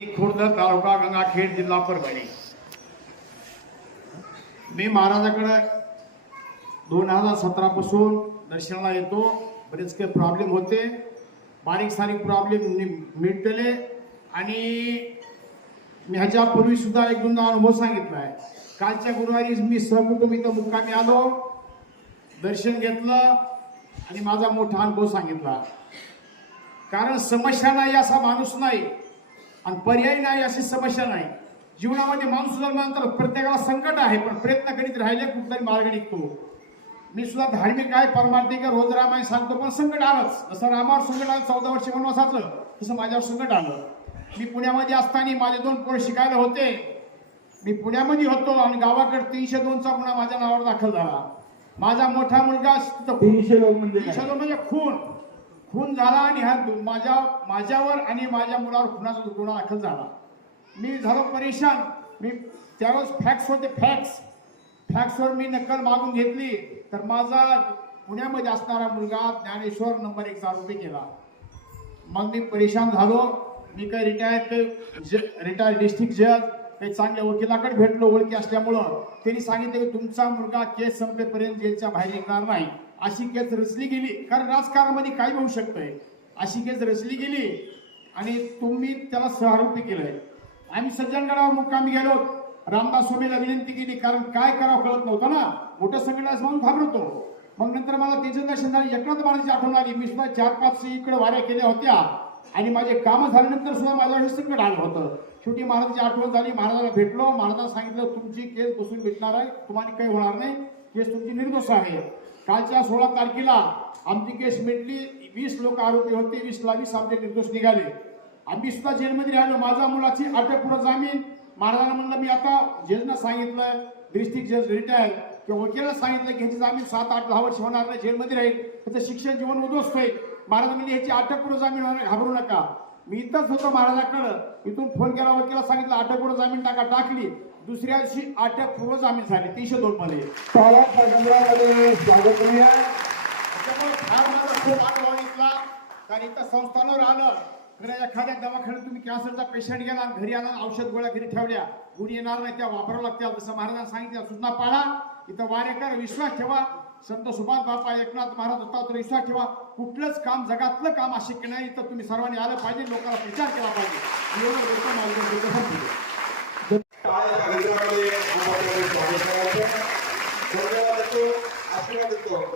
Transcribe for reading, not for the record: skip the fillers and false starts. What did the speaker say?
खुर्द तालुका गंगाखेड जिल्हा परभणी। मी महाराजाकडे 2017 पासून दर्शनाला येतो। बरेच काही प्रॉब्लेम होते, बारीक सारीक प्रॉब्लेम मिटले आणि मी ह्याच्यापूर्वी सुद्धा एक दोन अनुभव सांगितला आहे। कालच्या गुरुवारी मी सहकुटुंब इथं मुक्कामी आलो, दर्शन घेतलं आणि माझा मोठा अनुभव सांगितला। कारण समस्या नाही असा माणूस नाही आणि पर्याय नाही अशी समस्या नाही। जीवनामध्ये माणूस जन्मानंतर प्रत्येकाला संकट आहे, पण प्रयत्न करीत राहिले कुठलाही मार्ग निघतो। मी सुद्धा धार्मिक आहे, परमार्थिक आहे, रोज रामायण सांगतो, पण संकट आलंच। जसं रामावर संकट आलं 14 वर्ष वनवासाचं, तसं माझ्यावर संकट आलं। मी पुण्यामध्ये असताना माझे 2 पोरं शिकायला होते। मी पुण्यामध्ये होतो आणि गावाकडे 302चा गुन्हा माझ्या नावावर दाखल झाला। माझा मोठा मुलगा 302 म्हणजे खून झाला आणि हा माझ्यावर आणि माझ्या मुलावर खुनाचा गुन्हा दाखल झाला। मी झालो परेशान। मी त्यावेळेस फॅक्स होते, फॅक्सवर मी नक्कल मागून घेतली, तर माझा पुण्यामध्ये असणारा मुलगा ज्ञानेश्वर नंबर 1 आरोपी केला। मग मी परेशान झालो। मी काही रिटायर्ड डिस्ट्रिक्ट जज काही चांगल्या वकिलाकडे भेटलो, ओळखी असल्यामुळं। त्यांनी सांगितलं की तुमचा मुलगा केस संपेपर्यंत जेलच्या बाहेर निघणार नाही। अशी केस रचली गेली, कारण राजकारणामध्ये काही होऊ शकतंय। अशी केस रचली गेली आणि तुम्ही त्याला सहआरोपी केलंय। आम्ही सज्जनगडावर मुक्कामी गेलो, रामदास स्वामीला विनंती केली, कारण काय करावं कळत नव्हतं ना, मोठं संकट असं म्हणून घाबरतो। मग नंतर मला त्याचं दर्शन झालं, एकनाथ महाराजांची आठवण आली। मी सुद्धा 4-5 इकडे वाऱ्या केल्या होत्या आणि माझे कामं झाल्यानंतर सुद्धा माझ्यावर संकट आलं होतं। शेवटी महाराजांची आठवण झाली, महाराजाला भेटलो। महाराजांना सांगितलं तुमची केस बसून भेटणार आहे, तुम्हाला काही होणार नाही, केस तुमची निर्दोष आहे। कालच्या 16 तारखेला आमची केस मिटली। 20 लोक आरोपी होते, 20ला 20 आमचे निर्दोष निघाले। आम्ही सुद्धा जेलमध्ये राहिलो। माझा मुलाची अटकपूर्व जामीन। महाराजांना म्हणलं, मी आता जजनं सांगितलं, डिस्ट्रिक्ट जज रिटायर किंवा वकिलाला सांगितलं की ह्याची जामीन 7-8-10 वर्ष होणार नाही, जेलमध्ये राहील, त्याचं शिक्षण जीवन उद्ध्वस्त होईल। महाराज म्हणजे ह्याची अटकपूर्व जामीन होणार, घाबरू नका। मी इथंच होतो महाराजाकडं, इथून फोन केला, वकिला सांगितलं अटकपूर्व जामीन टाकली। दुसऱ्या दिवशी अटकपूर्व जामीन झाली 302 मध्ये। स्वागत करूया। त्याच्यामुळे फार माझा खूप अनुभव घेतला, कारण इथं संस्थानावर आलं तर एखाद्या दवाखान्यात तुम्ही कॅन्सरचा पेशंट गेला, घरी आला, औषध गोळ्या घरी ठेवल्या, गुण येणार नाही, त्या वापरावं लागतील। जसं महाराजांनी सांगितलं, सूचना पाळा, इथं वारेकर विश्वास ठेवा, संत सुभाष बापा एकनाथ महाराज होता तर विश्वास ठेवा। कुठलंच काम, जगातलं काम अशक्य नाही, तर तुम्ही सर्वांनी आलं पाहिजे, लोकांना प्रचार केला पाहिजे। एवढं आशीर्वाद देतो।